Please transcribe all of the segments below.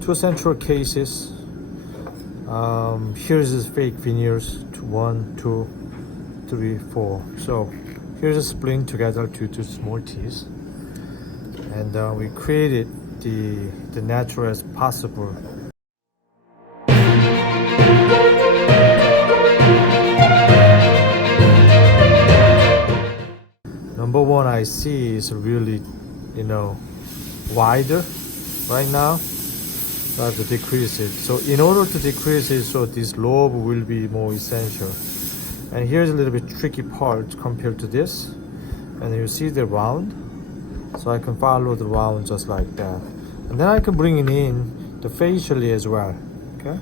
two central cases. Here's the fake veneers, 1, 2, 3, 4. So here's a splint together to two small teeth, and we created the natural as possible. Number one, I see is really, wider right now. So I have to decrease it. So in order to decrease it, so this lobe will be more essential. And here's a little bit tricky part compared to this. And you see the round. So I can follow the round just like that. And then I can bring it in the facially as well. Okay.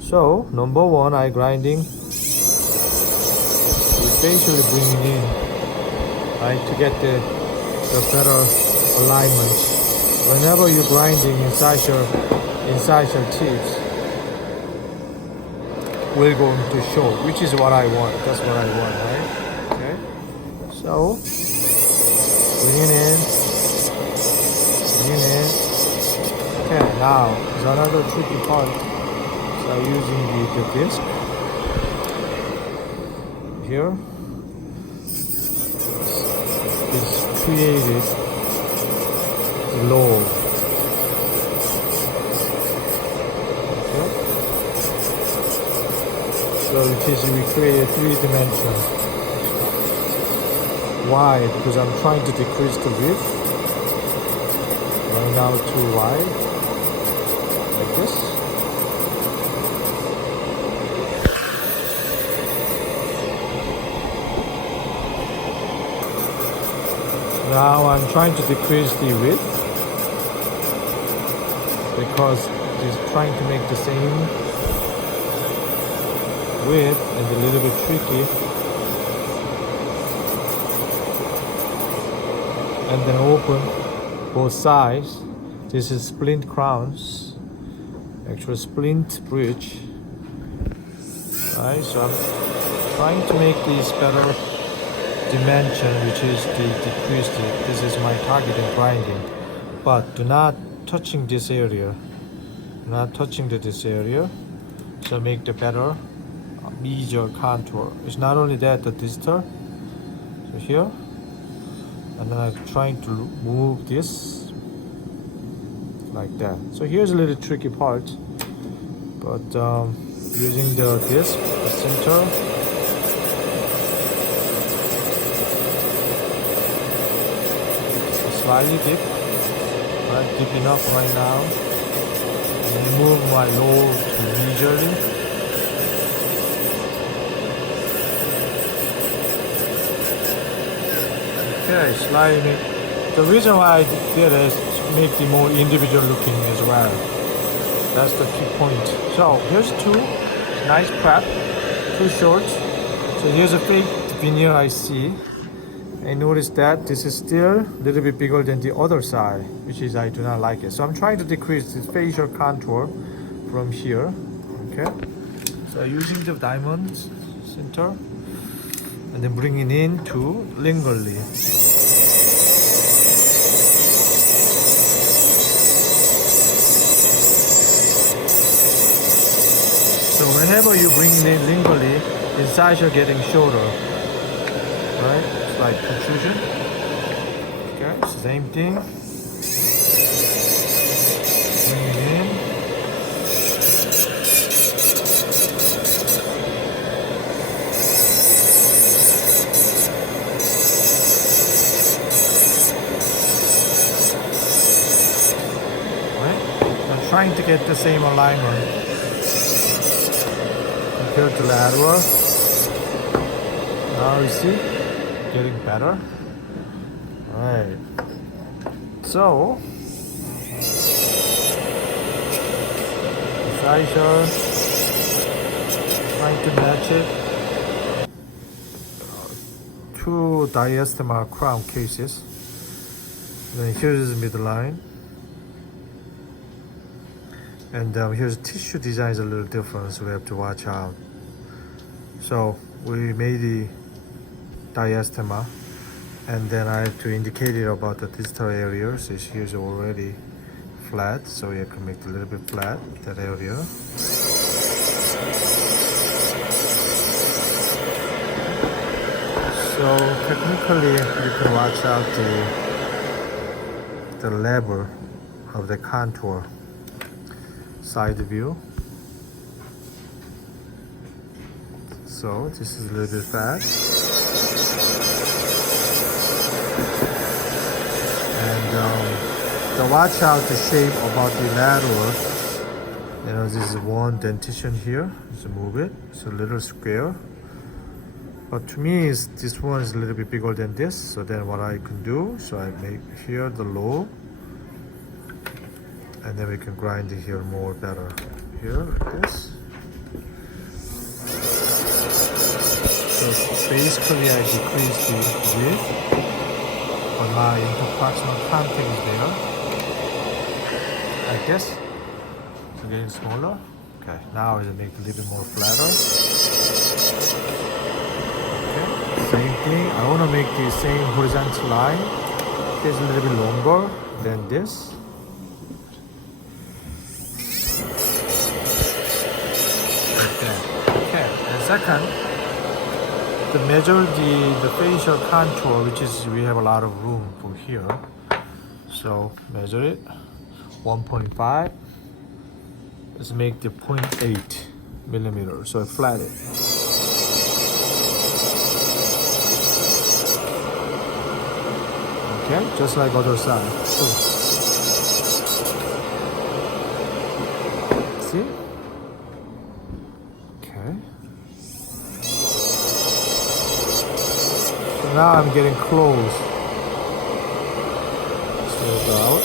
So number one, eye grinding. We facially bring it in, right, to get the better alignment. Whenever you're grinding inside your teeth, we're going to show, which is what I want. That's what I want, right? Okay. So bring it in. Okay, now there's another tricky part. So using the disc here. It's created the lobe. Okay. So it is we create 3 dimensions. Why? Because I'm trying to decrease the width. Right now too wide. Like this. Now I'm trying to decrease the width because it's trying to make the same width and a little bit tricky. And then open both sides. This is splint crowns, actual splint bridge. Right, so I'm trying to make this better dimension, which is the decreased. This is my target in grinding, but do not touching this area. Not touching this area. So make the better easier contour. It's not only that, the distal. So here, and then I'm trying to move this like that. So here's a little tricky part, but using the disc, the center. Slightly deep, right? Deep enough right now. And move my lobe to leisurely. Okay, slightly. The reason why I did is to make the more individual looking as well. That's the key point. So here's 2 nice prep, 2 shorts. So here's a fake veneer I see. I notice that this is still a little bit bigger than the other side, which is I do not like it. So I'm trying to decrease this facial contour from here. Okay. So using the diamond center and then bringing in to lingually. So whenever you bring in lingually, incisor getting shorter, right? Like protrusion. Okay, same thing. Bring it in. Right? I'm trying to get the same alignment compared to lateral. Now you see? Getting better. Alright. So incisor, trying to match it. 2 diastema crown cases. Then here's the midline. And here's tissue design is a little different, so we have to watch out. So we made the diastema, and then I have to indicate it about the distal areas. Here's already flat, so we can make it a little bit flat, that area. So technically you can watch out the level of the contour. Side view. So this is a little bit fat. And the watch out the shape about the lateral. You know, this is one dentition here. Just move it. It's a little square. But to me, this one is a little bit bigger than this. So then what I can do, so I make here the low. And then we can grind it here more better. Here, like this. So basically I decrease the width, but my interproximal contact is there. Like this. So getting smaller. Okay, now I make it a little bit more flatter. Okay, same thing. I want to make the same horizontal line. It's a little bit longer than this. Second, to measure the facial contour, which is we have a lot of room for here. So measure it, 1.5. Let's make the 0.8 millimeter. So flat it. Okay, just like other side. See? Okay. Now I'm getting close. Smooth out.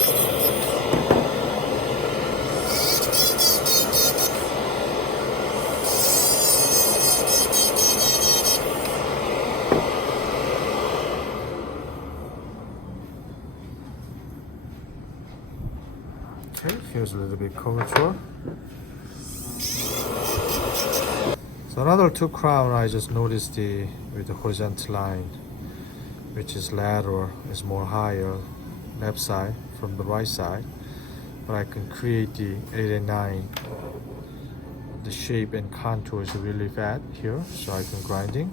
Okay, here's a little bit curvature. So another two crown, I just noticed with the horizontal line, which is lateral, is more higher left side from the right side, but I can create the 8 and 9. The shape and contour is really fat here, so I can grinding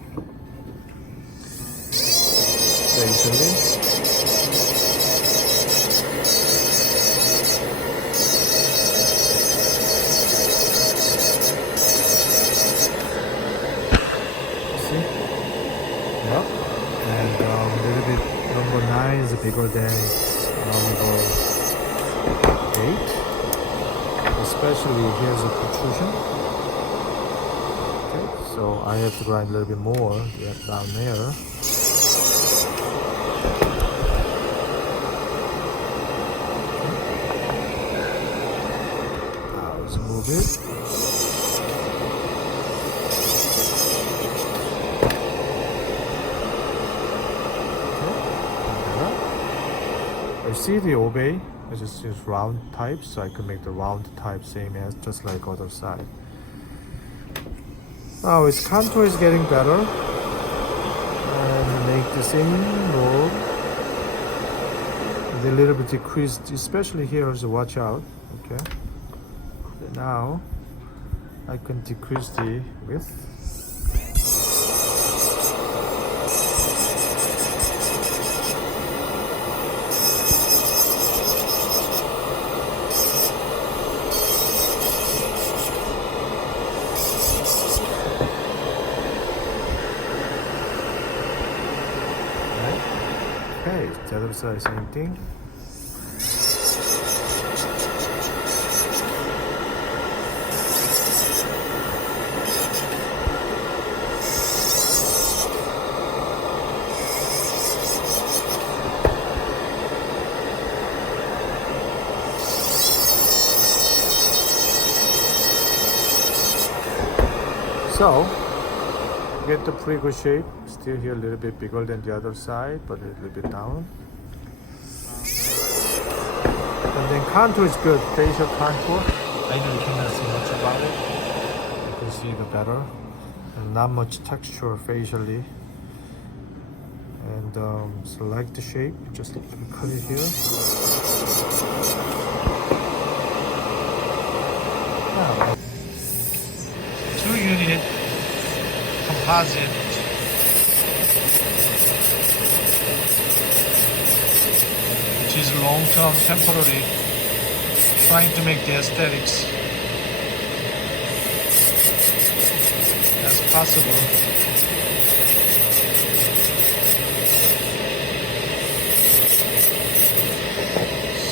easily. And a little bit number 9 is bigger than number 8, especially here's a protrusion. Okay, so I have to grind a little bit more down there. Now let's move it. See the obey, I just use round type, so I can make the round type same as just like other side. Now its contour is getting better, and make the same roll. A little bit decreased, especially here, so watch out. Okay. Now I can decrease the width. Okay, the other side, same thing. So, get the pretty good shape. Still here a little bit bigger than the other side, but a little bit down. And then contour is good, facial contour. I know you cannot see much about it. You can see the better. And not much texture facially. And select the shape, just cut it here. Now, 2-unit composite which is long-term temporary, trying to make the aesthetics as possible.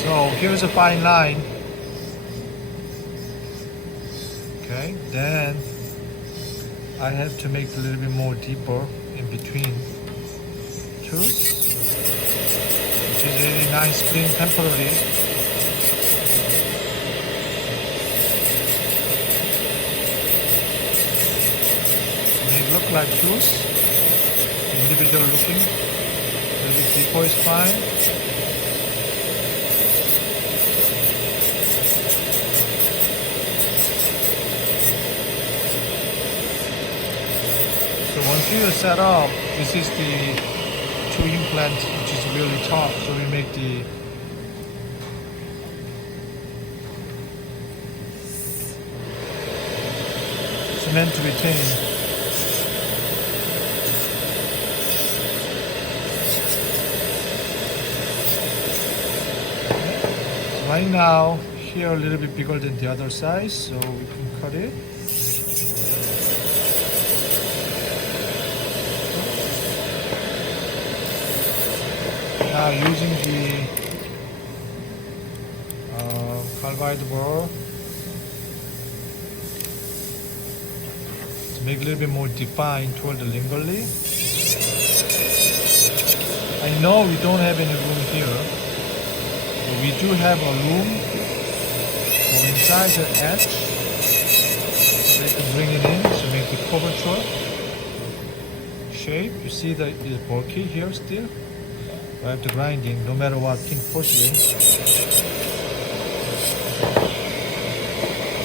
So here's a fine line. Okay, then I have to make a little bit more deeper in between tools, which is really nice clean temporary. They look like tools, individual looking. A little bit deeper is fine. So once you set up, this is the 2 implant which is really tough. So we make the cement to retain. So right now, here a little bit bigger than the other side, so we can cut it. Now using the carbide burr to make a little bit more defined toward the lingually. I know we don't have any room here, but we do have a room for inside the edge. So you can bring it in to make the curvature shape. You see that it's bulky here still. I have to grinding no matter what pin porcelain.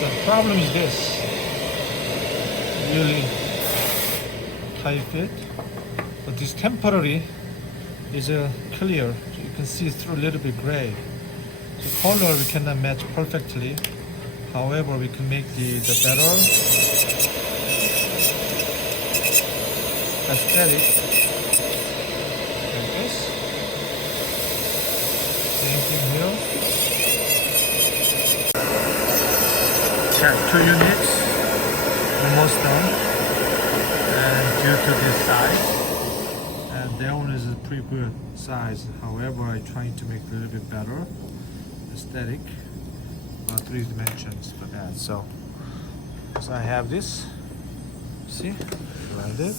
The problem is this, really tight fit, but this temporary is clear, so you can see through a little bit gray. The color we cannot match perfectly, however we can make the better aesthetic like this. Same thing here. Okay, 2 units, almost done. And due to this size, and that one is a pretty good size. However, I'm trying to make a little bit better aesthetic, 3 dimensions for that. So I have this. See, grind it.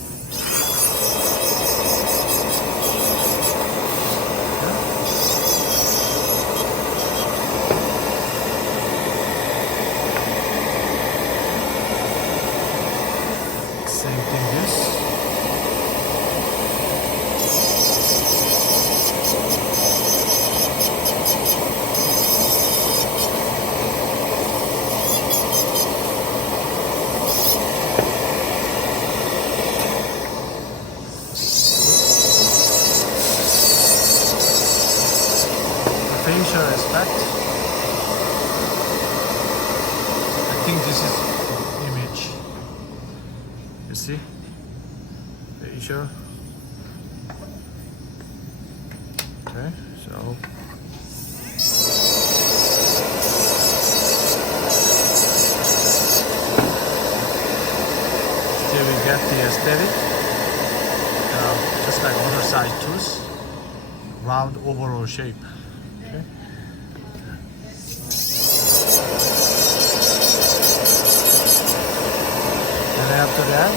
Facial aspect. I think this is image. You see? Facial. Okay, so here we get the aesthetic. Just like other side tools. Round overall shape. Okay. And after that,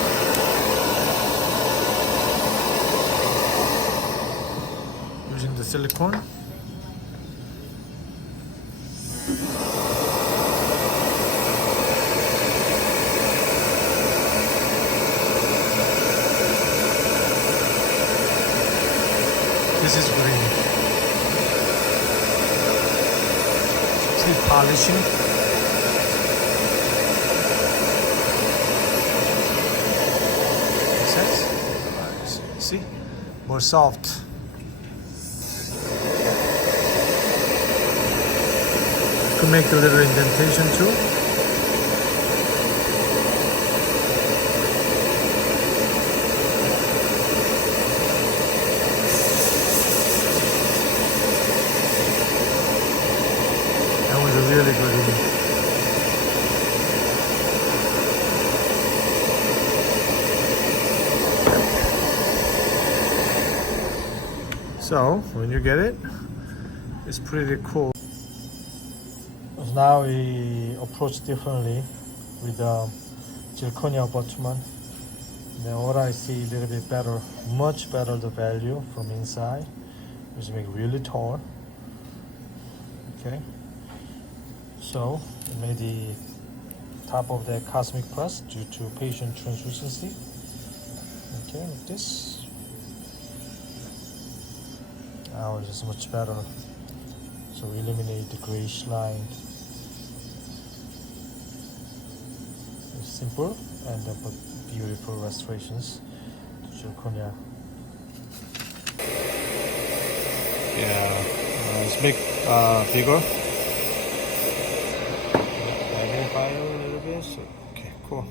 using the silicone, this is green. Polishing. Makes sense? See? More soft. To make a little indentation too. So when you get it, it's pretty cool. Now we approach differently with the zirconia abutment. Then what I see a little bit better, much better the value from inside, which make really tall. Okay, so we made the top of the cosmic plus due to patient translucency. Okay, like this. Now it is much better. So we eliminate the grayish line. It's simple and but beautiful restorations to zirconia. Yeah, let's make bigger. Magnify it a little bit. So, okay, cool.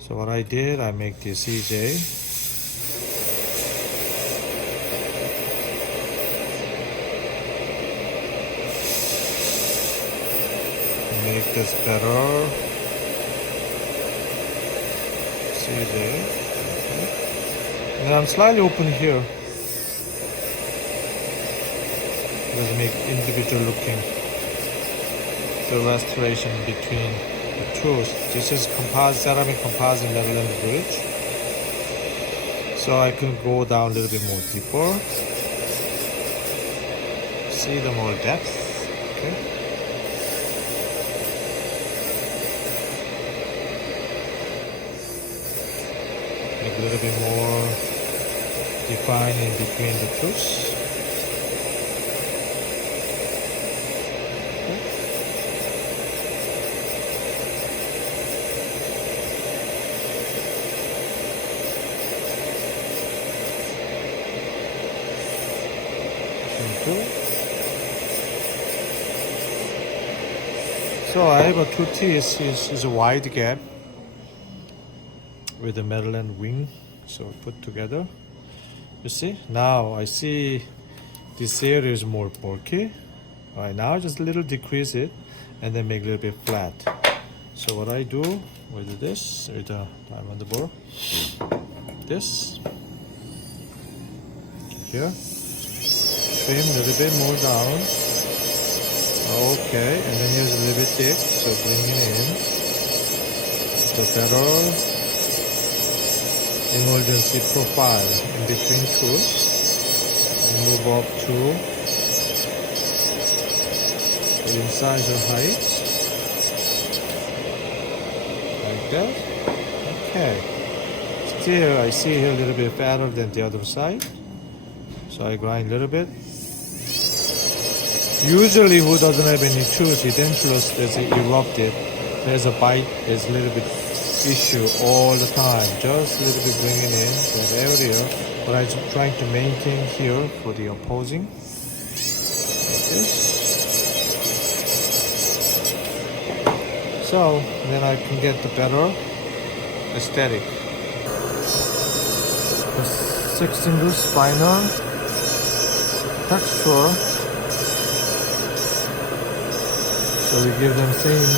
So what I did, I make this CJ. Make this better. CJ. Okay. And I'm slightly open here. Let's make individual looking the restoration between the tools. This is composite, ceramic composite metal and bridge. So I can go down a little bit more deeper. See the more depth. Okay. Make a little bit more defined in between the tools. So I have a two teeth is a wide gap with the metal and wing, so put together. You see, now I see this area is more bulky. All right, now just a little decrease it and then make a little bit flat. So what I do with this, with the diamond bore, this here, trim a little bit more down. Okay, and then use a little bit thick, so bring it in. The better emergency profile in between tools. And move up to the incisor height. Like that. Okay. Still, I see here a little bit fatter than the other side. So I grind a little bit. Usually who doesn't have any tools, edentulous is erupted. There's a bite, there's a little bit issue all the time. Just a little bit bringing in that area. But I'm trying to maintain here for the opposing. Like this. So then I can get the better aesthetic. The 16 loose finer texture. So we give them same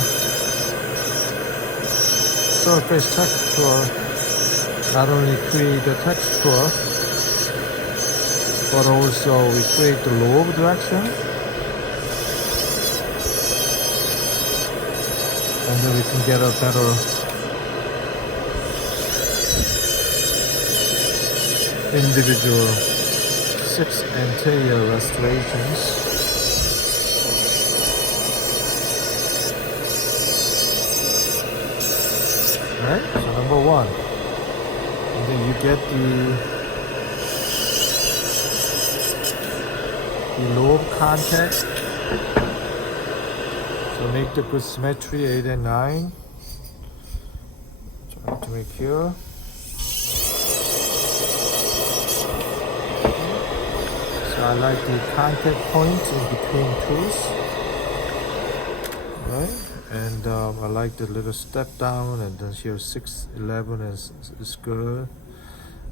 surface texture, not only create the texture, but also we create the lobe direction. And then we can get a better individual 6 anterior restorations. Right, so number one, and then you get the lobe contact. So make the good symmetry 8 and 9. Trying to make here. So I like the contact points in between tools. Right. And I like the little step down, and then here 6, 11 is good.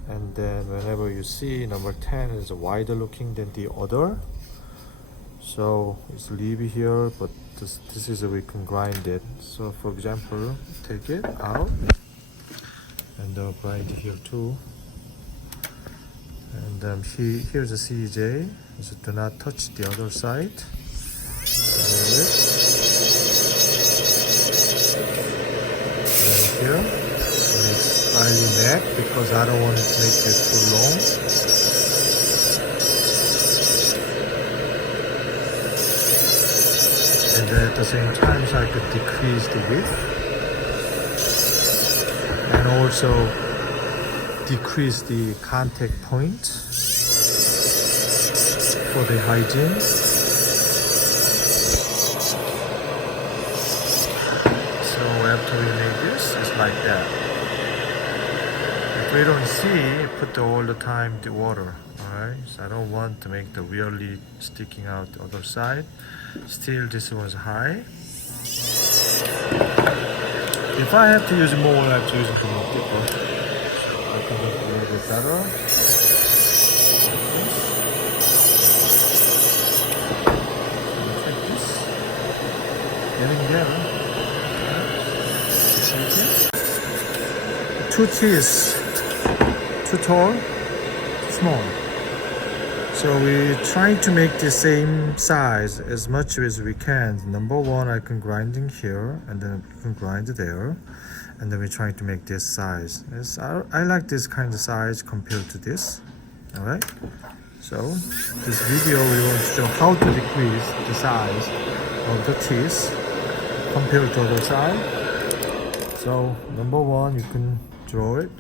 And then whenever you see number 10 is wider looking than the other, so it's leave here, but this is a we can grind it. So for example, take it out and grind it here too, And here's a CJ, so do not touch the other side. And here, make slightly neck because I don't want to make it too long. And then at the same time, so I could decrease the width. And also decrease the contact point for the hygiene. So after we make this, it's like that. If we don't see, put all the time the water. Alright, so I don't want to make the really sticking out the other side. Still, this one's high. If I have to use more, I have to use it more deeper. I can make it a little bit better. Check this. Getting better. Two teeth, too tall, too small. So we try to make the same size as much as we can. Number one, I can grind in here, and then we can grind there. And then we're trying to make this size. I like this kind of size compared to this. Alright? So, this video we want to show how to decrease the size of the teeth compared to the other side. So, number one, you can draw it.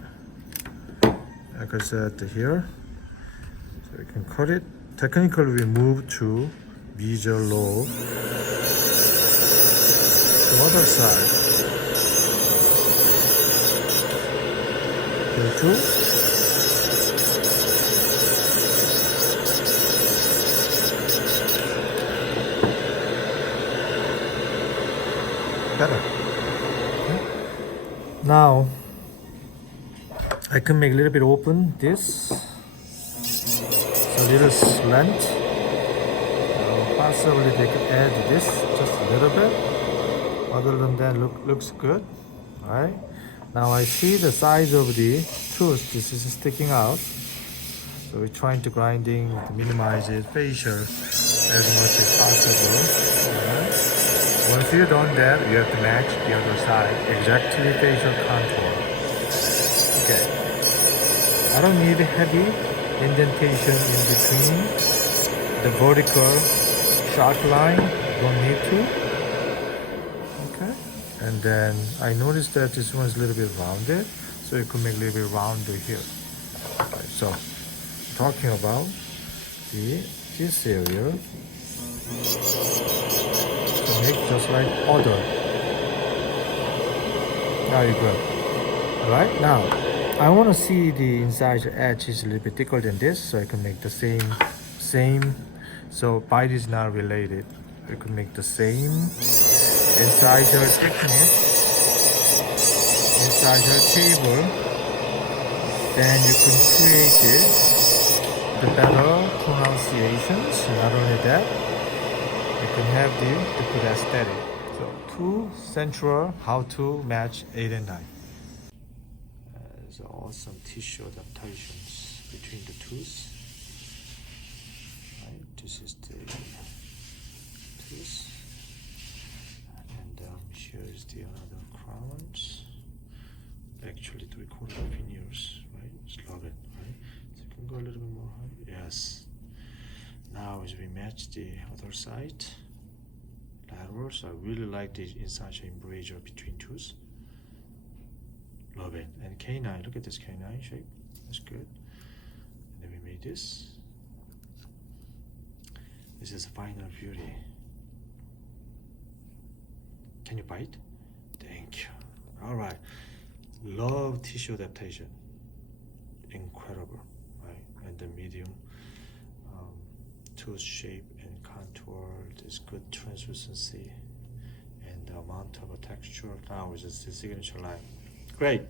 Like I said, here. So you can cut it. Technically, we move to major lobe. The other side. Here too. Better. Okay. Now I can make a little bit open this. A little slant. Possibly they could add this just a little bit. Other than that, looks good. Alright. Now I see the size of the tooth. This is sticking out. So we're trying to grinding to minimize it facial as much as possible. Alright. Once you've done that, you have to match the other side exactly facial contour. Okay. I don't need heavy indentation in between the vertical sharp line. Don't need to. Okay. And then I noticed that this one is a little bit rounded, so you can make a little bit rounder here. Okay. So talking about this area, so make just like other. Now you're good. All right. Now I want to see the inside edge is a little bit thicker than this, so I can make the same. So bite is not related. You can make the same incisor thickness, incisor table. Then you can create it, the better pronunciations. Not only that, you can have the good aesthetic. So two central how to match 8 and 9. Awesome tissue adaptations between the tooth. Right, this is the tooth, and here is the another crowns. Actually, 3/4 veneers, right? Just love it, right? So you can go a little bit more high. Yes. Now, as we match the other side, laterals. I really like the incisor embrasure between tooth. Love it. And canine, look at this canine shape. That's good. And then we made this. This is final beauty. Can you bite? Thank you. All right. Love tissue adaptation. Incredible, right? And the medium tooth shape and contour. This good translucency and the amount of a texture. Now is the signature line. Great.